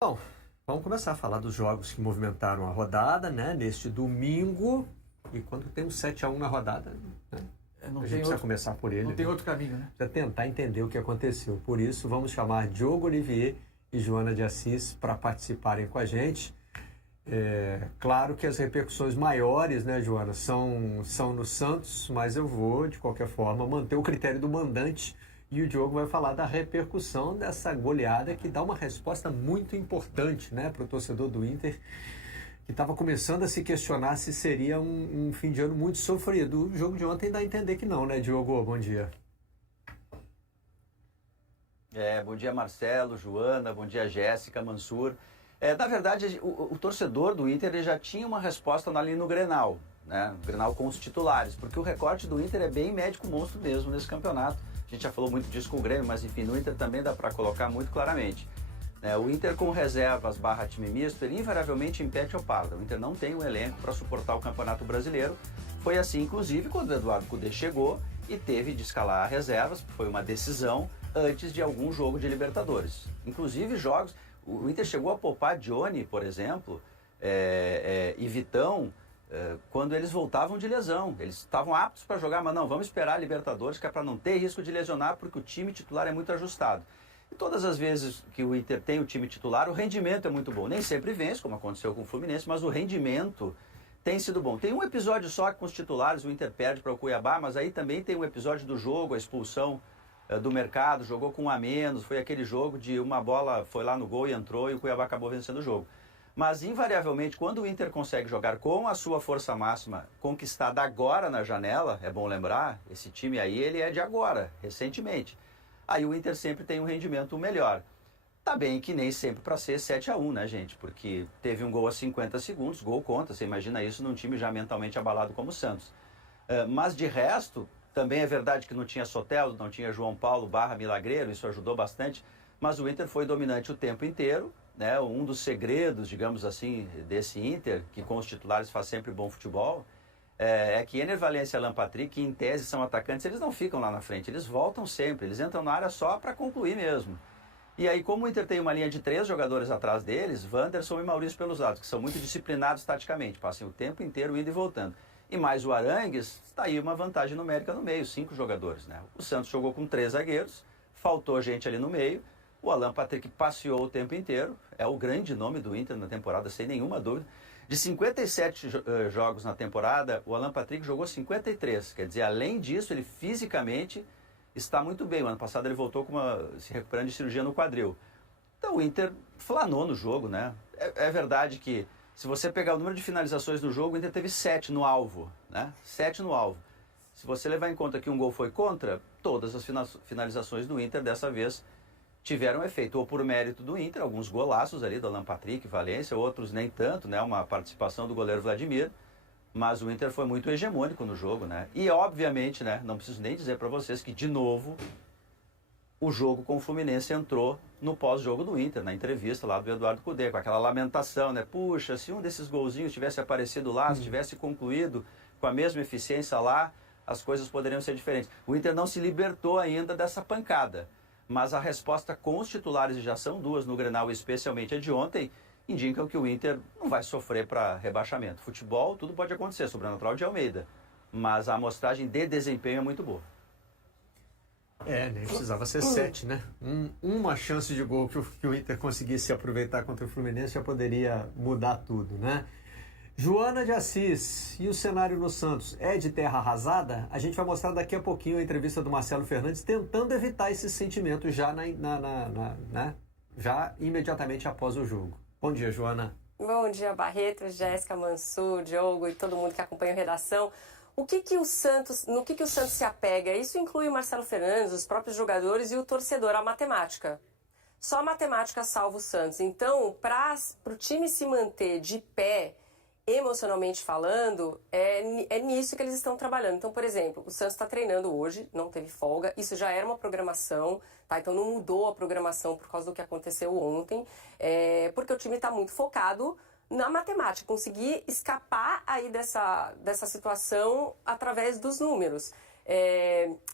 Bom, vamos começar a falar dos jogos que movimentaram a rodada, né? Neste domingo, e quando tem um 7-1 na rodada, né? Não A tem gente precisa começar por ele. Não tem outro caminho, né? Precisa tentar entender o que aconteceu. Por isso, vamos chamar Diogo Olivier e Joana de Assis para participarem com a gente. Claro que as repercussões maiores, né, Joana, são no Santos, mas eu vou, de qualquer forma, manter o critério do mandante e o Diogo vai falar da repercussão dessa goleada que dá uma resposta muito importante, né, para o torcedor do Inter, que estava começando a se questionar se seria um fim de ano muito sofrido. O jogo de ontem dá a entender que não, né, Diogo? Bom dia. Bom dia, Marcelo, Joana, bom dia, Jéssica, Mansur. Na verdade, o torcedor do Inter ele já tinha uma resposta ali no Grenal, né? No Grenal com os titulares, porque o recorte do Inter é bem médico monstro mesmo nesse campeonato. A gente já falou muito disso com o Grêmio, mas enfim, no Inter também dá para colocar muito claramente. O Inter com reservas / time misto, ele invariavelmente impete ou parda. O Inter não tem um elenco para suportar o Campeonato Brasileiro. Foi assim, inclusive, quando o Eduardo Cudê chegou e teve de escalar reservas, foi uma decisão antes de algum jogo de Libertadores. Inclusive jogos... O Inter chegou a poupar Johnny, por exemplo, e Vitão, quando eles voltavam de lesão. Eles estavam aptos para jogar, mas não, vamos esperar a Libertadores, que é para não ter risco de lesionar, porque o time titular é muito ajustado. E todas as vezes que o Inter tem o time titular, o rendimento é muito bom. Nem sempre vence, como aconteceu com o Fluminense, mas o rendimento tem sido bom. Tem um episódio só que com os titulares o Inter perde para o Cuiabá, mas aí também tem um episódio do jogo, a expulsão do mercado, jogou com um a menos, foi aquele jogo de uma bola foi lá no gol e entrou e o Cuiabá acabou vencendo o jogo. Mas invariavelmente, quando o Inter consegue jogar com a sua força máxima conquistada agora na janela, é bom lembrar, esse time aí ele é de agora, recentemente. Aí o Inter sempre tem um rendimento melhor. Tá bem que nem sempre para ser 7-1, né, gente? Porque teve um gol a 50 segundos, gol conta, você imagina isso num time já mentalmente abalado como o Santos. Mas de resto... Também é verdade que não tinha Soteldo, não tinha João Paulo / Milagreiro, isso ajudou bastante, mas o Inter foi dominante o tempo inteiro, né? Um dos segredos, digamos assim, desse Inter, que com os titulares faz sempre bom futebol, é que Ener Valencia e Alan Patrick, que em tese são atacantes, eles não ficam lá na frente, eles voltam sempre, eles entram na área só para concluir mesmo. E aí, como o Inter tem uma linha de 3 jogadores atrás deles, Wanderson e Maurício pelos lados, que são muito disciplinados taticamente, passam o tempo inteiro indo e voltando. E mais o Arangues, está aí uma vantagem numérica no meio, 5 jogadores, né? O Santos jogou com 3 zagueiros, faltou gente ali no meio, o Alan Patrick passeou o tempo inteiro, é o grande nome do Inter na temporada, sem nenhuma dúvida. De 57 jogos na temporada, o Alan Patrick jogou 53, quer dizer, além disso, ele fisicamente está muito bem. O ano passado ele voltou se recuperando de cirurgia no quadril. Então o Inter flanou no jogo, né? É verdade que se você pegar o número de finalizações no jogo, o Inter teve 7 no alvo, né? 7 no alvo. Se você levar em conta que um gol foi contra, todas as finalizações do Inter dessa vez tiveram efeito, ou por mérito do Inter, alguns golaços ali do Alan Patrick, Valência, outros nem tanto, né? Uma participação do goleiro Vladimir, mas o Inter foi muito hegemônico no jogo, né? E obviamente, né? Não preciso nem dizer para vocês que, de novo, o jogo com o Fluminense entrou no pós-jogo do Inter, na entrevista lá do Eduardo Cudê, com aquela lamentação, né? Puxa, se um desses golzinhos tivesse aparecido lá, se tivesse concluído com a mesma eficiência lá, as coisas poderiam ser diferentes. O Inter não se libertou ainda dessa pancada, mas a resposta com os titulares, e já são 2 no Grenal, especialmente a de ontem, indicam que o Inter não vai sofrer para rebaixamento. Futebol, tudo pode acontecer, sobrenatural de Almeida, mas a amostragem de desempenho é muito boa. Nem precisava ser 7, né? Uma chance de gol que o Inter conseguisse aproveitar contra o Fluminense já poderia mudar tudo, né? Joana de Assis, e o cenário no Santos é de terra arrasada? A gente vai mostrar daqui a pouquinho a entrevista do Marcelo Fernandes tentando evitar esse sentimento já, já imediatamente após o jogo. Bom dia, Joana. Bom dia, Barreto, Jéssica, Mansur, Diogo e todo mundo que acompanha a redação. No que o Santos se apega? Isso inclui o Marcelo Fernandes, os próprios jogadores e o torcedor, a matemática. Só a matemática salva o Santos. Então, para o time se manter de pé, emocionalmente falando, é nisso que eles estão trabalhando. Então, por exemplo, o Santos está treinando hoje, não teve folga, isso já era uma programação, tá? Então não mudou a programação por causa do que aconteceu ontem, porque o time está muito focado na matemática, conseguir escapar aí dessa situação através dos números.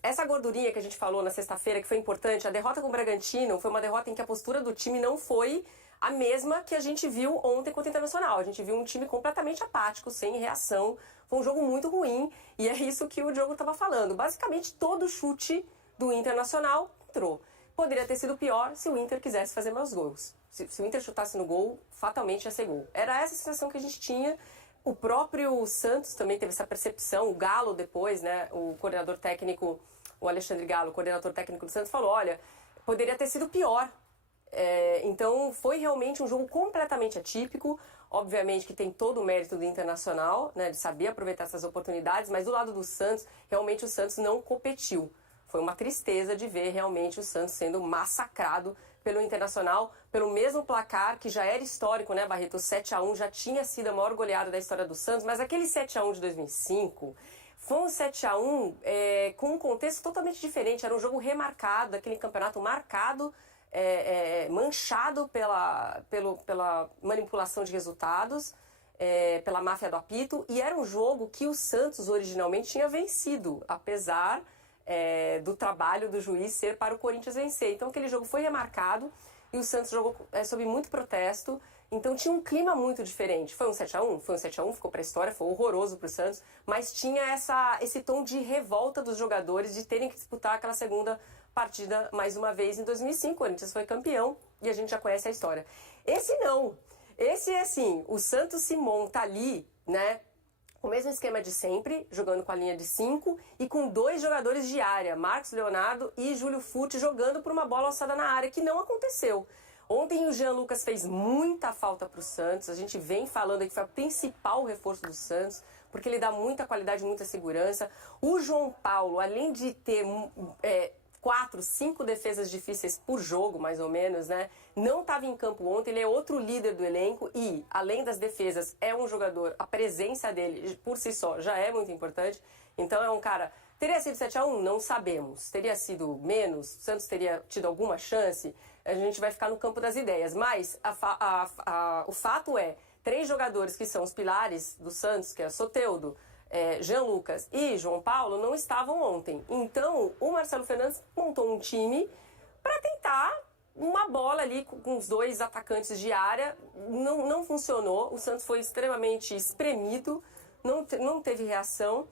Essa gordurinha que a gente falou na sexta-feira, que foi importante, a derrota com o Bragantino foi uma derrota em que a postura do time não foi a mesma que a gente viu ontem contra o Internacional. A gente viu um time completamente apático, sem reação. Foi um jogo muito ruim e é isso que o Diogo estava falando. Basicamente, todo chute do Internacional entrou. Poderia ter sido pior se o Inter quisesse fazer mais gols. Se o Inter chutasse no gol, fatalmente ia ser gol. Era essa a sensação que a gente tinha. O próprio Santos também teve essa percepção. O Galo depois, né, o coordenador técnico, o Alexandre Galo, o coordenador técnico do Santos, falou, olha, poderia ter sido pior. Então foi realmente um jogo completamente atípico. Obviamente que tem todo o mérito do Internacional, né, de saber aproveitar essas oportunidades, mas do lado do Santos, realmente o Santos não competiu. Foi uma tristeza de ver realmente o Santos sendo massacrado pelo Internacional, pelo mesmo placar que já era histórico, né, Barreto? O 7-1 já tinha sido a maior goleada da história do Santos, mas aquele 7-1 de 2005 foi um 7-1 com um contexto totalmente diferente. Era um jogo remarcado, aquele campeonato marcado, manchado pela manipulação de resultados, pela máfia do apito, e era um jogo que o Santos originalmente tinha vencido, apesar do trabalho do juiz ser para o Corinthians vencer. Então aquele jogo foi remarcado e o Santos jogou sob muito protesto, então tinha um clima muito diferente. Foi um 7-1? Foi um 7-1, ficou para a história, foi horroroso para o Santos, mas tinha esse tom de revolta dos jogadores de terem que disputar aquela segunda partida mais uma vez em 2005. O Corinthians foi campeão e a gente já conhece a história. Esse não. Esse é assim, o Santos se monta ali, né, o mesmo esquema de sempre, jogando com a linha de 5 e com 2 jogadores de área, Marcos Leonardo e Júlio Furti, jogando por uma bola alçada na área, que não aconteceu. Ontem o Jean Lucas fez muita falta para o Santos, a gente vem falando aí que foi o principal reforço do Santos, porque ele dá muita qualidade, muita segurança. O João Paulo, além de ter 4, 5 defesas difíceis por jogo, mais ou menos, né? Não estava em campo ontem, ele é outro líder do elenco e, além das defesas, é um jogador, a presença dele, por si só, já é muito importante. Então é um cara... Teria sido 7-1? Não sabemos. Teria sido menos? O Santos teria tido alguma chance? A gente vai ficar no campo das ideias. Mas o fato é, 3 jogadores que são os pilares do Santos, que é Soteldo, Jean Lucas e João Paulo, não estavam ontem. Então, o Marcelo Fernandes montou um time para tentar uma bola ali com os 2 atacantes de área. Não funcionou. O Santos foi extremamente espremido, não teve reação.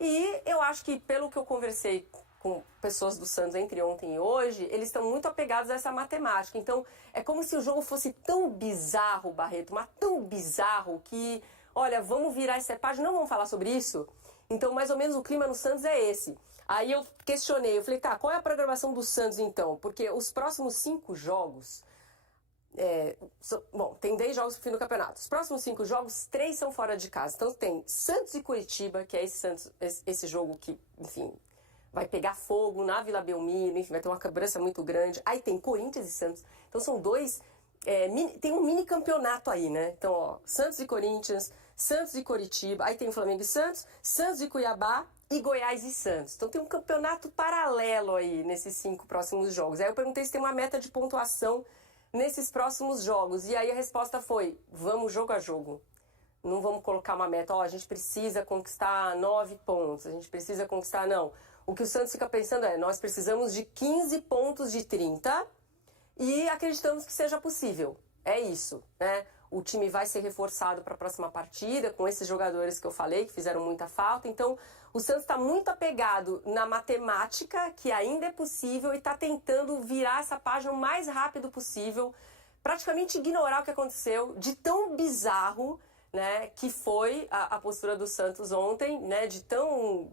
E eu acho que, pelo que eu conversei com pessoas do Santos entre ontem e hoje, eles estão muito apegados a essa matemática. Então, é como se o jogo fosse tão bizarro, Barreto, mas tão bizarro que... Olha, vamos virar essa página, não vamos falar sobre isso? Então, mais ou menos, o clima no Santos é esse. Aí eu questionei, eu falei, tá, qual é a programação do Santos, então? Porque os próximos 5 jogos... bom, tem 10 jogos no fim do campeonato. Os próximos 5 jogos, 3 são fora de casa. Então, tem Santos e Curitiba, que é esse jogo que, enfim, vai pegar fogo na Vila Belmiro, enfim, vai ter uma cobrança muito grande. Aí tem Corinthians e Santos. Então, são 2... tem um mini campeonato aí, né? Então, ó, Santos e Corinthians, Santos e Coritiba, aí tem Flamengo e Santos, Santos e Cuiabá e Goiás e Santos. Então tem um campeonato paralelo aí nesses 5 próximos jogos. Aí eu perguntei se tem uma meta de pontuação nesses próximos jogos. E aí a resposta foi, vamos jogo a jogo. Não vamos colocar uma meta, ó, a gente precisa conquistar 9 pontos, a gente precisa conquistar, não. O que o Santos fica pensando nós precisamos de 15 pontos de 30 e acreditamos que seja possível. É isso, né? O time vai ser reforçado para a próxima partida com esses jogadores que eu falei, que fizeram muita falta. Então, o Santos está muito apegado na matemática, que ainda é possível, e está tentando virar essa página o mais rápido possível, praticamente ignorar o que aconteceu, de tão bizarro, né, que foi a postura do Santos ontem, né, de tão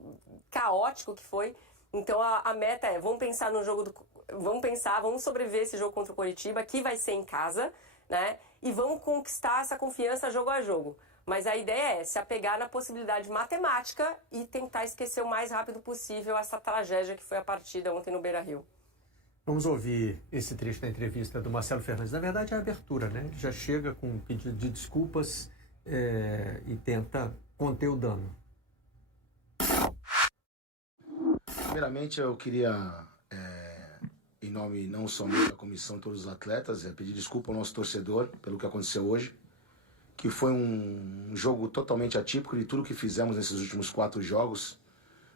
caótico que foi. Então, a meta é, vamos pensar no jogo vamos sobreviver esse jogo contra o Coritiba, que vai ser em casa, né? E vamos conquistar essa confiança jogo a jogo. Mas a ideia é se apegar na possibilidade matemática e tentar esquecer o mais rápido possível essa tragédia que foi a partida ontem no Beira-Rio. Vamos ouvir esse trecho da entrevista do Marcelo Fernandes. Na verdade, é a abertura, né? Ele já chega com um pedido de desculpas e tenta conter o dano. Primeiramente, eu queria... em nome não só meu, da comissão de todos os atletas, pedir desculpa ao nosso torcedor pelo que aconteceu hoje, que foi um jogo totalmente atípico de tudo que fizemos nesses últimos 4 jogos.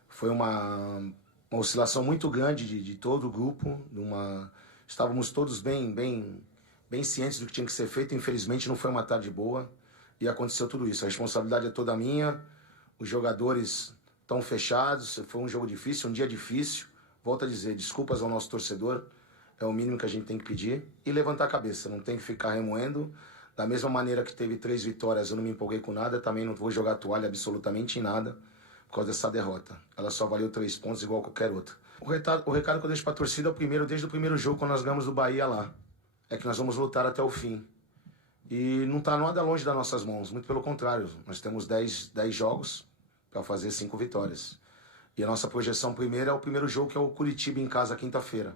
Foi uma oscilação muito grande de todo o grupo, estávamos todos bem bem cientes do que tinha que ser feito. Infelizmente não foi uma tarde boa e aconteceu tudo isso. A responsabilidade é toda minha, os jogadores estão fechados, foi um jogo difícil, um dia difícil. Volto a dizer, desculpas ao nosso torcedor, é o mínimo que a gente tem que pedir. E levantar a cabeça, não tem que ficar remoendo. Da mesma maneira que teve 3 vitórias, eu não me empolguei com nada, também não vou jogar toalha absolutamente em nada por causa dessa derrota. Ela só valeu 3 pontos igual qualquer outra. O recado que eu deixo para a torcida é o primeiro, desde o primeiro jogo, quando nós ganhamos do Bahia lá. É que nós vamos lutar até o fim. E não está nada longe das nossas mãos, muito pelo contrário. Nós temos 10 jogos para fazer 5 vitórias. E a nossa projeção primeira é o primeiro jogo, que é o Curitiba em casa, quinta-feira.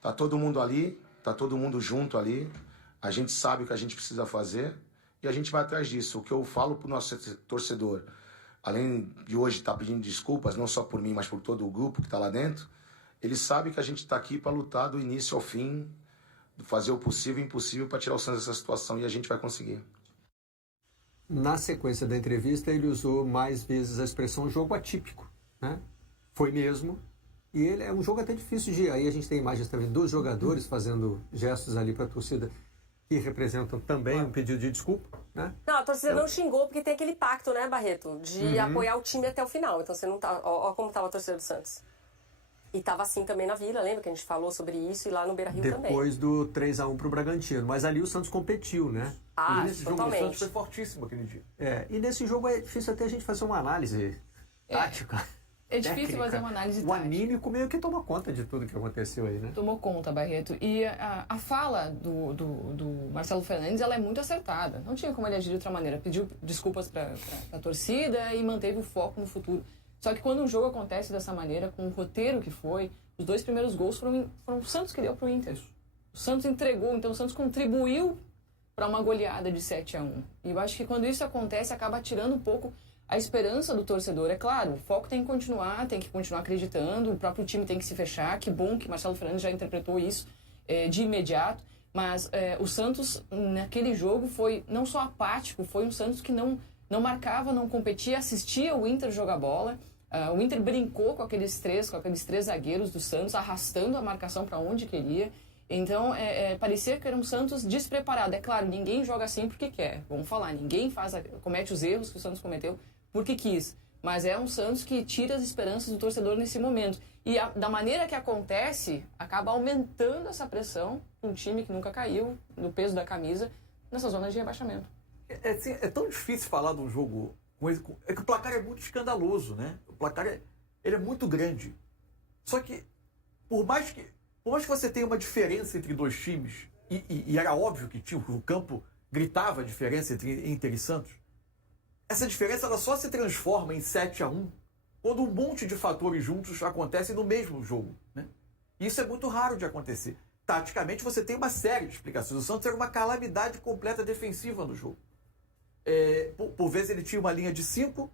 Tá todo mundo ali, tá todo mundo junto ali. A gente sabe o que a gente precisa fazer e a gente vai atrás disso. O que eu falo para o nosso torcedor, além de hoje estar pedindo desculpas, não só por mim, mas por todo o grupo que está lá dentro, ele sabe que a gente está aqui para lutar do início ao fim, fazer o possível e impossível para tirar o Santos dessa situação, e a gente vai conseguir. Na sequência da entrevista, ele usou mais vezes a expressão jogo atípico, né? Foi mesmo. E ele é um jogo até difícil de... Aí a gente tem imagens também dos jogadores fazendo gestos ali para a torcida, que representam também um pedido de desculpa, né? Não, a torcida não xingou porque tem aquele pacto, né, Barreto? De apoiar o time até o final. Então você não tá... Ó como estava a torcida do Santos. E estava assim também na Vila, lembra que a gente falou sobre isso, e lá no Beira-Rio também. Depois do 3-1 para o Bragantino. Mas ali o Santos competiu, né? E nesse jogo o Santos foi fortíssimo aquele dia. E nesse jogo é difícil até a gente fazer uma análise tática. É difícil fazer uma análise tática. O anímico meio que toma conta de tudo que aconteceu aí, né? Tomou conta, Barreto. E a fala do Marcelo Fernandes, ela é muito acertada. Não tinha como ele agir de outra maneira. Pediu desculpas para a torcida e manteve o foco no futuro. Só que quando um jogo acontece dessa maneira, com o roteiro que foi, os 2 primeiros gols foram o Santos que deu para o Inter. O Santos entregou, então o Santos contribuiu para uma goleada de 7-1. E eu acho que quando isso acontece, acaba tirando um pouco a esperança do torcedor. É claro, o foco tem que continuar acreditando, o próprio time tem que se fechar. Que bom que Marcelo Fernandes já interpretou isso de imediato. Mas o Santos, naquele jogo, foi não só apático, foi um Santos que não marcava, não competia, assistia o Inter jogar bola. O Inter brincou com aqueles três zagueiros do Santos, arrastando a marcação para onde queria. Então, parecia que era um Santos despreparado. É claro, ninguém joga assim porque quer. Vamos falar, ninguém comete os erros que o Santos cometeu porque quis. Mas é um Santos que tira as esperanças do torcedor nesse momento. E da maneira que acontece, acaba aumentando essa pressão para um time que nunca caiu, no peso da camisa, nessa zona de rebaixamento. É tão difícil falar de um jogo com esse... É que o placar é muito escandaloso, né? O placar ele é muito grande. Só que, por mais que você tenha uma diferença entre 2 times, e era óbvio que o campo gritava a diferença entre Inter e Santos, essa diferença ela só se transforma em 7-1 quando um monte de fatores juntos acontecem no mesmo jogo, né? Isso é muito raro de acontecer. Taticamente, você tem uma série de explicações. O Santos era uma calamidade completa defensiva no jogo. Por vezes ele tinha uma linha de 5.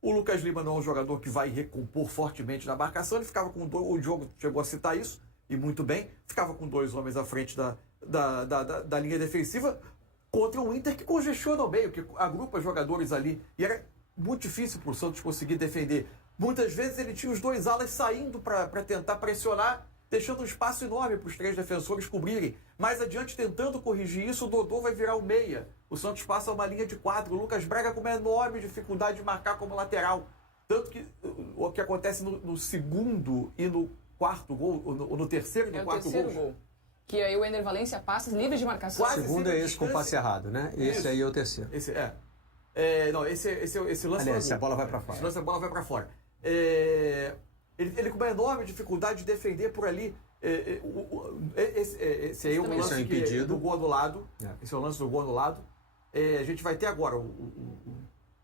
O Lucas Lima não é um jogador que vai recompor fortemente na marcação. Ele ficava com o Diogo chegou a citar isso, e muito bem. Ficava com 2 homens à frente da linha defensiva contra um Inter que congestiona o meio, que agrupa jogadores ali. E era muito difícil para o Santos conseguir defender. Muitas vezes ele tinha os 2 alas saindo para tentar pressionar, deixando um espaço enorme para os 3 defensores cobrirem. Mais adiante, tentando corrigir isso, o Dodô vai virar o meia. O Santos passa uma linha de 4. O Lucas Braga com uma enorme dificuldade de marcar como lateral. Tanto que o que acontece no segundo e no 4º gol, ou no terceiro e no 4º gol. Que aí o Ener Valencia passa livre de marcação. O segundo é esse com passe errado, né? Esse aí é o terceiro. Esse lance... Aliás, a bola vai para fora. Esse lance, a bola vai para fora. Ele com uma enorme dificuldade de defender por ali. Esse aí é o lance do gol anulado. Esse é o lance do gol anulado. A gente vai ter agora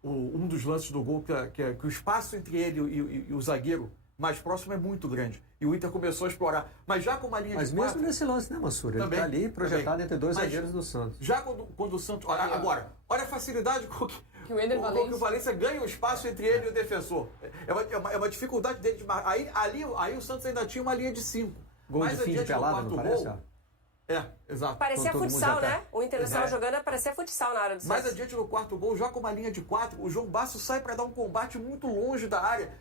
um dos lances do gol que o espaço entre ele e o zagueiro mais próximo é muito grande. E o Inter começou a explorar. Mas já com uma linha de 4... Mas mesmo nesse lance, né, Mansur? Ele está ali projetado entre 2 zagueiros do Santos. Já quando o Santos... Agora, olha a facilidade com que o Valencia ganha o espaço entre ele e o defensor. É uma dificuldade dele de marcar. Aí o Santos ainda tinha uma linha de 5. Gol de fim de pelada, não parece? Exato. Parecia futsal, né? O Internacional jogando parecia futsal na área do Santos. Mais adiante no 4º gol, já com uma linha de 4, o João Basso sai para dar um combate muito longe da área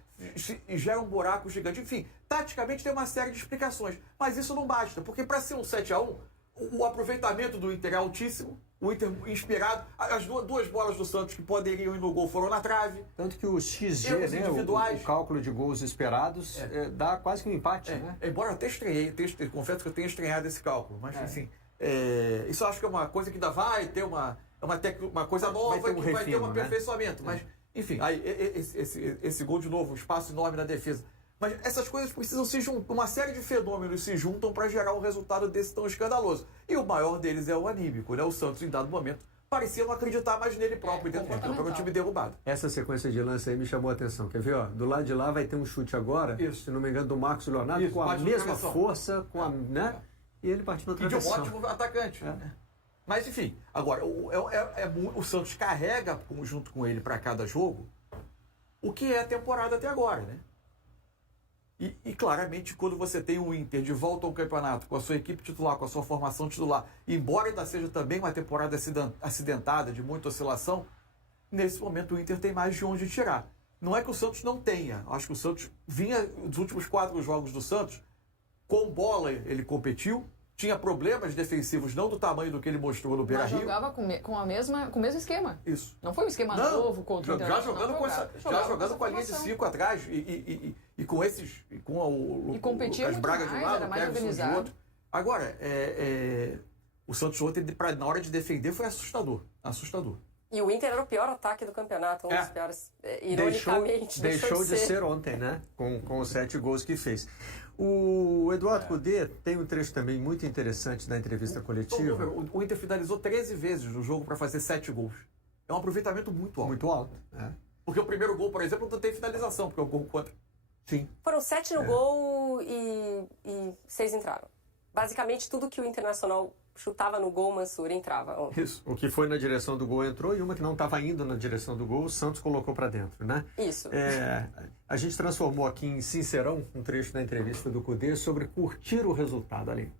e gera um buraco gigante. Enfim, taticamente tem uma série de explicações. Mas isso não basta, porque para ser um 7-1, o aproveitamento do Inter é altíssimo, o Inter inspirado, as duas bolas do Santos que poderiam ir no gol foram na trave. Tanto que o XG, Erros né, individuais. o cálculo de gols esperados, dá quase que um empate, né? Embora eu até confesso que eu tenha estranhado esse cálculo, mas enfim, isso eu acho que é uma coisa que ainda vai ter uma coisa nova, vai ter um que vai ter um refino, né? aperfeiçoamento, mas enfim, aí, esse gol de novo, um espaço enorme na defesa. Mas essas coisas precisam se juntar, uma série de fenômenos se juntam para gerar um resultado desse tão escandaloso. E o maior deles é o anímico, né? O Santos, em dado momento, parecia não acreditar mais nele próprio dentro do campo, era um time derrubado. Essa sequência de lance aí me chamou a atenção. Quer ver, ó? Do lado de lá vai ter um chute agora, se não me engano, do Marcos Leonardo, com a mesma força, né? E ele partiu na travessão. E de um ótimo atacante. Mas, enfim, agora, o Santos carrega junto com ele para cada jogo o que é a temporada até agora, né? E claramente, quando você tem o Inter de volta ao campeonato, com a sua equipe titular, com a sua formação titular, embora ainda seja também uma temporada acidentada, de muita oscilação, nesse momento o Inter tem mais de onde tirar. Não é que o Santos não tenha. Acho que o Santos vinha, dos últimos 4 jogos do Santos, com bola ele competiu, tinha problemas defensivos não do tamanho do que ele mostrou no Beira-Rio. Mas jogava com o mesmo esquema. Isso. Não foi um esquema novo contra o Internacional. Já jogando com a linha de 5 atrás e com esses... E competia as Bragas mais, de um lado, era mais o Everson de organizado. outro. Agora, o Santos ontem, na hora de defender, foi assustador. Assustador. E o Inter era o pior ataque do campeonato, um dos piores, ironicamente. Deixou de ser ontem, né? Com os 7 gols que fez. O Eduardo Cudê tem um trecho também muito interessante da entrevista coletiva. O Inter finalizou 13 vezes no jogo para fazer 7 gols. É um aproveitamento muito alto. Muito alto, Porque o primeiro gol, por exemplo, não tem finalização, porque é o gol contra. Sim. Foram 7 no gol e 6 entraram. Basicamente, tudo que o Internacional chutava no gol, Mansur entrava. Isso. O que foi na direção do gol entrou e uma que não estava indo na direção do gol, o Santos colocou para dentro, né? Isso. A gente transformou aqui em Sincerão um trecho da entrevista do Cudê sobre curtir o resultado ali.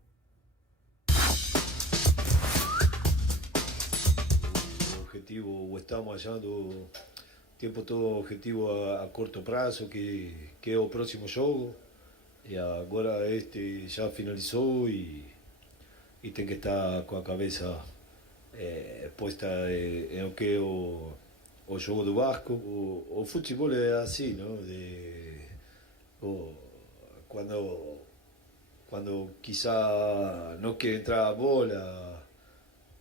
O objetivo, estamos achando o tempo todo objetivo a curto prazo, que é o próximo jogo. E agora já finalizou e tem que estar com a cabeça posta em o que é o jogo do Vasco. O futebol é assim, não? Quando quizá não quer entrar a bola,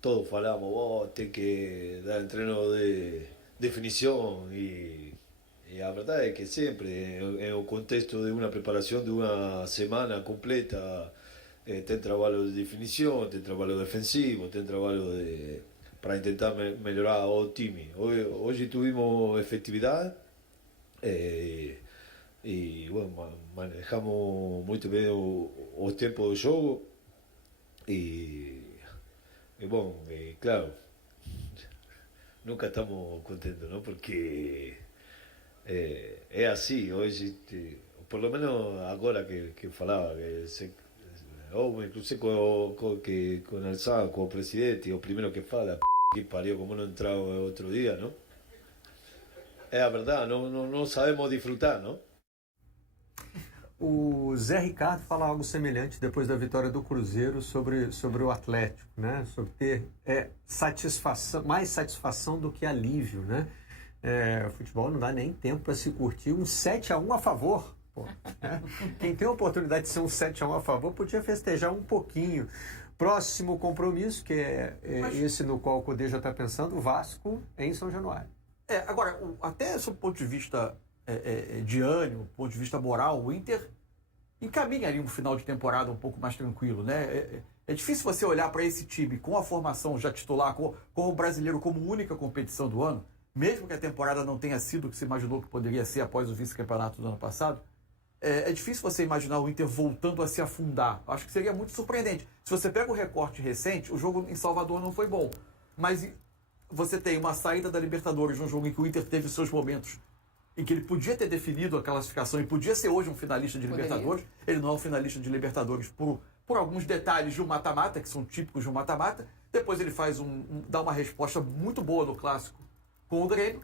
todos falamos, tem que dar treino de definição e a verdade é que sempre, em o contexto de uma preparação de uma semana completa, tem trabalho de definição, tem trabalho defensivo, tem trabalho para tentar melhorar o time. Hoje tivemos efetividade e bueno, manejamos muito bem o tempo do jogo e bom, claro, nunca estamos contentes, não? Porque é assim, hoje, por lo menos agora que falava, me crucei com el sábado, com o presidente, o primeiro que fala, que pariu, como não entrava outro dia, não? É a verdade, não sabemos disfrutar, não? O Zé Ricardo fala algo semelhante depois da vitória do Cruzeiro sobre o Atlético, né? Sobre ter mais satisfação do que alívio, né? O futebol não dá nem tempo para se curtir um 7-1 a favor. Pô, né? Quem tem a oportunidade de ser um 7-1 a favor podia festejar um pouquinho. Próximo compromisso, que esse no qual o Cudê já está pensando, o Vasco em São Januário. Agora, até sob o ponto de vista de ânimo, ponto de vista moral, o Inter encaminha ali um final de temporada um pouco mais tranquilo, né? É difícil você olhar para esse time com a formação já titular, com o brasileiro como única competição do ano, mesmo que a temporada não tenha sido o que se imaginou que poderia ser após o vice-campeonato do ano passado. É difícil você imaginar o Inter voltando a se afundar. Acho que seria muito surpreendente. Se você pega o recorte recente, o jogo em Salvador não foi bom. Mas você tem uma saída da Libertadores num jogo em que o Inter teve seus momentos em que ele podia ter definido a classificação e podia ser hoje um finalista de Libertadores. Ele não é um finalista de Libertadores por alguns detalhes de um mata-mata, que são típicos de um mata-mata. Depois ele dá uma resposta muito boa no Clássico com o Grêmio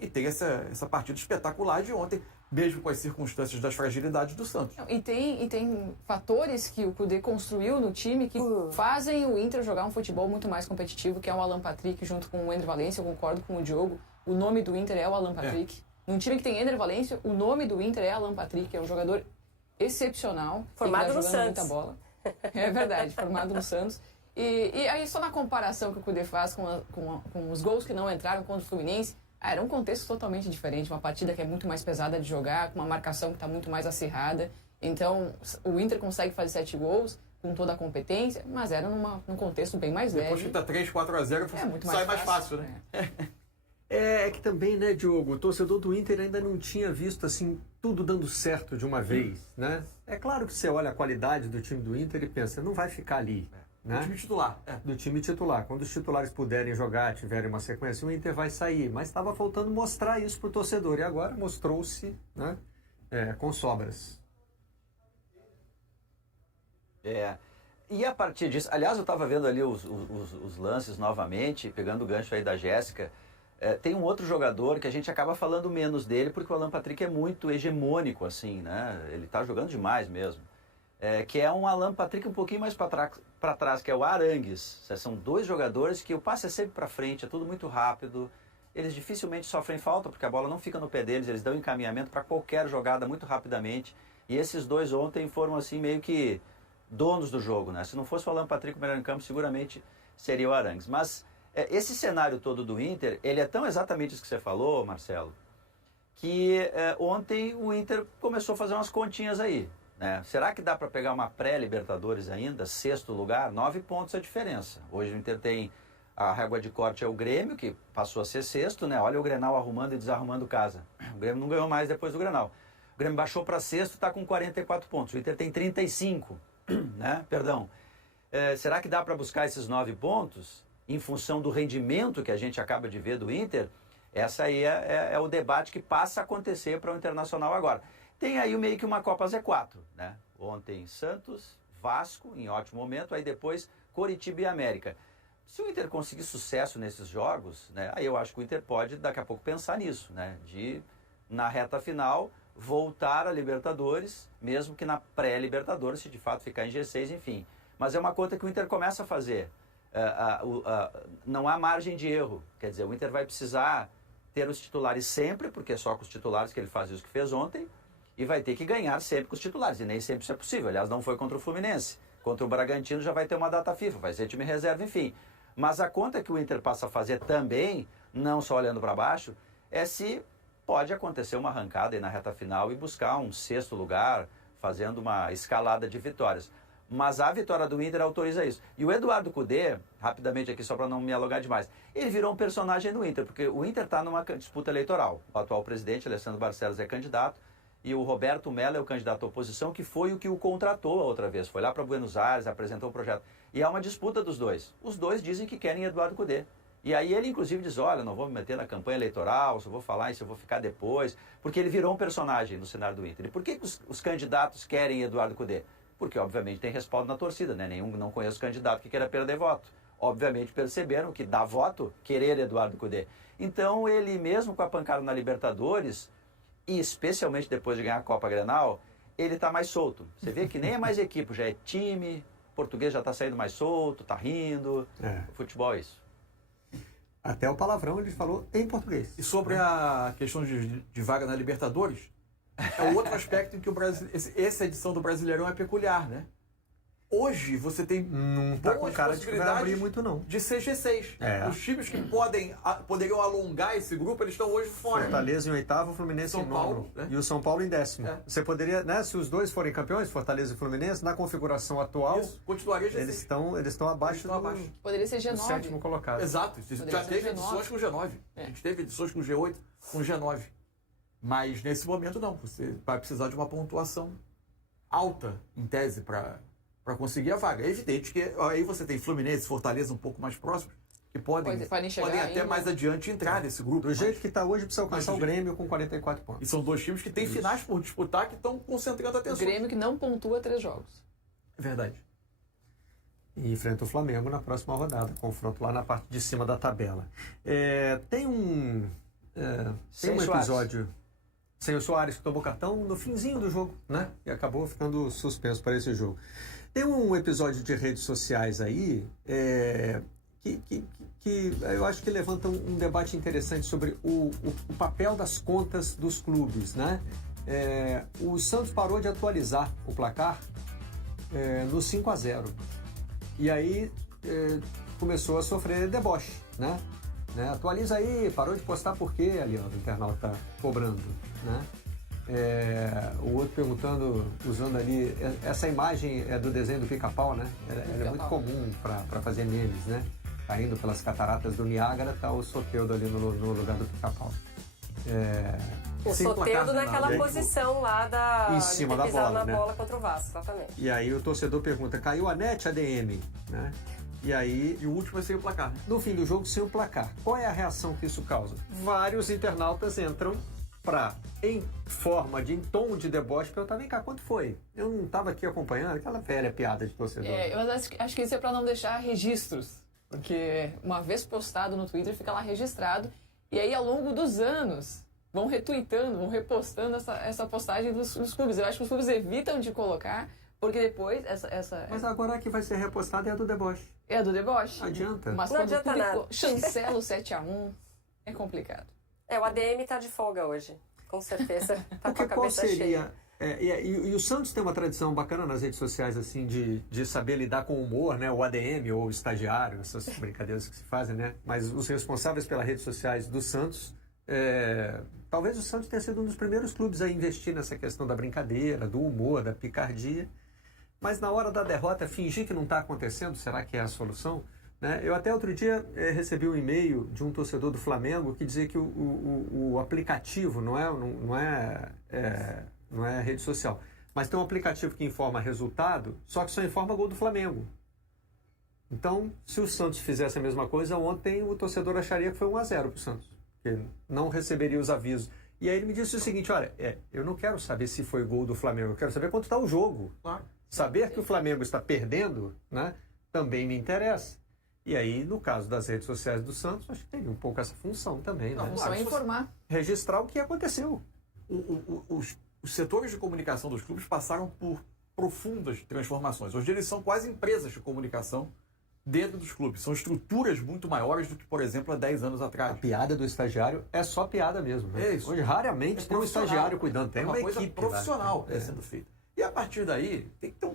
e tem essa partida espetacular de ontem, mesmo com as circunstâncias das fragilidades do Santos. E tem fatores que o Kudê construiu no time que fazem o Inter jogar um futebol muito mais competitivo, que é o Alan Patrick junto com o Ender Valencia. Eu concordo com o Diogo. O nome do Inter é o Alan Patrick. Num time que tem Ender Valencia, o nome do Inter é Alan Patrick, é um jogador excepcional. Formado no jogando Santos. muita bola. É verdade, formado no Santos. E aí, só na comparação que o Kudê faz com os gols que não entraram contra o Fluminense, era um contexto totalmente diferente, uma partida que é muito mais pesada de jogar, com uma marcação que está muito mais acirrada. Então, o Inter consegue fazer 7 gols com toda a competência, mas era num contexto bem mais leve. Depois que está 3, 4-0, sai mais fácil, né? É que também, né, Diogo, o torcedor do Inter ainda não tinha visto, assim, tudo dando certo de uma vez, né? É claro que você olha a qualidade do time do Inter e pensa, não vai ficar ali. Né? Do time titular. Do time titular. Quando os titulares puderem jogar, tiverem uma sequência, o Inter vai sair. Mas estava faltando mostrar isso para o torcedor. E agora mostrou-se, né, com sobras. E a partir disso... Aliás, eu estava vendo ali os lances novamente, pegando o gancho aí da Jéssica. Tem um outro jogador que a gente acaba falando menos dele, porque o Alan Patrick é muito hegemônico, assim, né? Ele está jogando demais mesmo. Que é um Alan Patrick um pouquinho mais para trás, que é o Arangues. São 2 jogadores que o passe é sempre para frente, é tudo muito rápido. Eles dificilmente sofrem falta, porque a bola não fica no pé deles, eles dão encaminhamento para qualquer jogada muito rapidamente. E esses 2 ontem foram assim meio que donos do jogo, né? Se não fosse o Alan Patrick o melhor em campo, seguramente seria o Arangues. Mas esse cenário todo do Inter, ele é tão exatamente isso que você falou, Marcelo, que ontem o Inter começou a fazer umas continhas aí. Será que dá para pegar uma pré-Libertadores ainda? 6º lugar, 9 pontos é a diferença. Hoje o Inter tem a régua de corte é o Grêmio, que passou a ser 6º, né? Olha o Grenal arrumando e desarrumando casa. O Grêmio não ganhou mais depois do Grenal. O Grêmio baixou para 6º, está com 44 pontos. O Inter tem 35, né? Perdão. Será que dá para buscar esses 9 pontos em função do rendimento que a gente acaba de ver do Inter? Essa aí é o debate que passa a acontecer para o Internacional agora. Tem aí meio que uma Copa Z4, né? Ontem Santos, Vasco, em ótimo momento, aí depois Coritiba e América. Se o Inter conseguir sucesso nesses jogos, né, aí eu acho que o Inter pode daqui a pouco pensar nisso, né? De, na reta final, voltar a Libertadores, mesmo que na pré-Libertadores, se de fato ficar em G6, enfim. Mas é uma conta que o Inter começa a fazer. Não há margem de erro. Quer dizer, o Inter vai precisar ter os titulares sempre, porque é só com os titulares que ele faz isso que fez ontem, e vai ter que ganhar sempre com os titulares, e nem sempre isso é possível. Aliás, não foi contra o Fluminense. Contra o Bragantino já vai ter uma data FIFA, vai ser time reserva, enfim. Mas a conta que o Inter passa a fazer também, não só olhando para baixo, é se pode acontecer uma arrancada aí na reta final e buscar um 6º lugar, fazendo uma escalada de vitórias. Mas a vitória do Inter autoriza isso. E o Eduardo Kudê, rapidamente aqui só para não me alongar demais, ele virou um personagem do Inter, porque o Inter está numa disputa eleitoral. O atual presidente, Alessandro Barcelos, é candidato, e o Roberto Mello é o candidato à oposição, que foi o que o contratou a outra vez. Foi lá para Buenos Aires, apresentou o projeto. E há uma disputa dos dois. Os dois dizem que querem Eduardo Kudê. E aí ele, inclusive, diz, olha, não vou me meter na campanha eleitoral, só vou falar isso, eu vou ficar depois. Porque ele virou um personagem no cenário do Inter. E por que os candidatos querem Eduardo Kudê? Porque, obviamente, tem respaldo na torcida, né? Não conheço candidato que queira perder voto. Obviamente, perceberam que dá voto querer Eduardo Kudê. Então, ele mesmo com a pancada na Libertadores, e especialmente depois de ganhar a Copa Grenal, ele está mais solto. Você vê que nem é mais equipe, já é time, o português já está saindo mais solto, está rindo. O futebol é isso. Até o palavrão ele falou em português. E sobre a questão de vaga na Libertadores, é um outro aspecto em que essa edição do Brasileirão é peculiar, né? Hoje você tem tá com cara de que vai abrir muito, não. De ser G6. Os times que poderiam alongar esse grupo, eles estão hoje fora. Fortaleza em 8º, Fluminense em 9º. Né? E o São Paulo em 10º. Você poderia, né, se os dois forem campeões, Fortaleza e Fluminense, na configuração atual, isso, continuaria G6. Eles estão abaixo do poderia ser G9. Do 7º colocado. Exato. Já teve edições com G9. A gente teve edições com G8, com G9. Mas nesse momento não. Você vai precisar de uma pontuação alta, em tese, para conseguir a vaga. É evidente que aí você tem Fluminense e Fortaleza um pouco mais próximos, que podem até mais adiante entrar nesse grupo. Do jeito que está hoje, precisa alcançar o Grêmio com 44 pontos. E são dois times que têm finais por disputar, que estão concentrando a atenção. O Grêmio que não pontua 3 jogos. É verdade. E enfrenta o Flamengo na próxima rodada. Confronto lá na parte de cima da tabela. Tem um episódio... sem o Soares, que tomou cartão no finzinho do jogo, né? E acabou ficando suspenso para esse jogo. Tem um episódio de redes sociais aí que eu acho que levanta um debate interessante sobre o papel das contas dos clubes, né? O Santos parou de atualizar o placar no 5-0. E aí começou a sofrer deboche, né? Atualiza aí, parou de postar por quê? Ali, ó, o internauta cobrando, né? O outro perguntando, usando ali, essa imagem é do desenho do Pica-Pau, né? Ela é muito comum para fazer memes, né? Caindo pelas cataratas do Niágara, tá o Soteldo ali no lugar do Pica-Pau. O Soteldo naquela posição lá em cima de ter pisado da bola, na bola contra o Vasco, exatamente. E aí o torcedor pergunta, caiu a net ADM, né? E aí, E o último é sem o placar, né? no fim do jogo, sem o placar. Qual é a reação que isso causa? Vários internautas entram em tom de deboche, perguntar, vem cá, quanto foi? Eu não estava aqui acompanhando, aquela velha piada de torcedor. Eu acho que isso é para não deixar registros, porque uma vez postado no Twitter, fica lá registrado, e aí ao longo dos anos vão retweetando, vão repostando essa postagem dos clubes. Eu acho que os clubes evitam de colocar, porque depois Mas agora a que vai ser repostada é a do deboche. É a do deboche. Não adianta. Mas Não quando adianta nada. chancela o 7-1, é complicado. O ADM tá de folga hoje. Com certeza tá com Porque a qual cabeça seria... cheia. E o Santos tem uma tradição bacana nas redes sociais, assim, de saber lidar com o humor, né? O ADM ou o estagiário, essas brincadeiras que se fazem, né? Mas os responsáveis pelas redes sociais do Santos... talvez o Santos tenha sido um dos primeiros clubes a investir nessa questão da brincadeira, do humor, da picardia. Mas na hora da derrota, fingir que não está acontecendo, será que é a solução? Né? Eu até outro dia recebi um e-mail de um torcedor do Flamengo que dizia que o aplicativo não é rede social, mas tem um aplicativo que informa resultado, só que só informa gol do Flamengo. Então, se o Santos fizesse a mesma coisa, ontem o torcedor acharia que foi 1-0 para o Santos, porque não receberia os avisos. E aí ele me disse o seguinte, olha, eu não quero saber se foi gol do Flamengo, eu quero saber quanto está o jogo. Claro. Saber que o Flamengo está perdendo, né, também me interessa. E aí, no caso das redes sociais do Santos, acho que teria um pouco essa função também. A Né? função é informar. Registrar o que aconteceu. Os setores de comunicação dos clubes passaram por profundas transformações. Hoje eles são quase empresas de comunicação dentro dos clubes. São estruturas muito maiores do que, por exemplo, há 10 anos A atrás. piada do estagiário é só piada mesmo. Né? É isso. Hoje, raramente, tem um estagiário cuidando. Tem é uma coisa equipe profissional lá. sendo feita. E a partir daí, tem que ter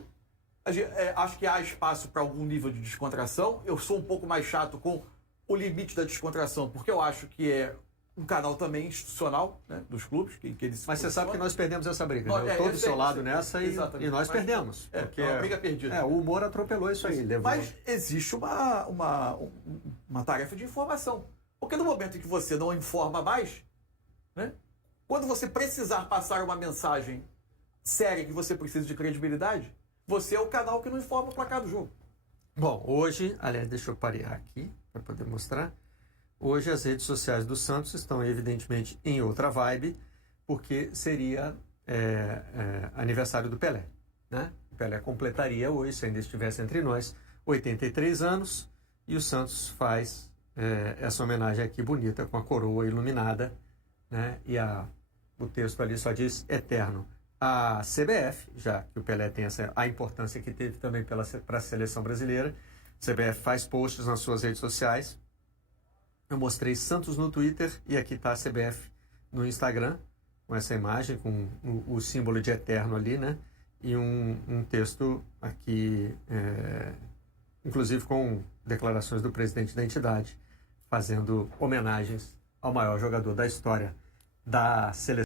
acho que há espaço para algum nível de descontração. Eu sou um pouco mais chato com o limite da descontração, porque eu acho que é um canal também institucional, né, dos clubes. Que eles Mas você sabe que nós perdemos essa briga. Nós- Né? Eu estou do eu seu sei, lado eu sei. nessa e nós Mas- perdemos. Porque é uma briga perdida. o humor atropelou isso aí. Levou... Mas existe uma tarefa de informação. Porque no momento em que você não informa mais, né, quando você precisar passar uma mensagem séria que você precisa de credibilidade, você é o canal que não informa o placar do jogo. Bom, hoje, aliás, deixa eu parear aqui para poder mostrar. Hoje as redes sociais do Santos estão evidentemente em outra vibe, porque seria aniversário do Pelé. Né? O Pelé completaria hoje, se ainda estivesse entre nós, 83 anos, e o Santos faz essa homenagem aqui bonita, com a coroa iluminada, né? E o texto ali só diz eterno. A CBF, já que o Pelé tem a importância que teve também para a seleção brasileira, a CBF faz posts nas suas redes sociais. Eu mostrei Santos no Twitter e aqui está a CBF no Instagram, com essa imagem, com o símbolo de eterno ali, né? E um texto aqui, inclusive com declarações do presidente da entidade, fazendo homenagens ao maior jogador da história da seleção.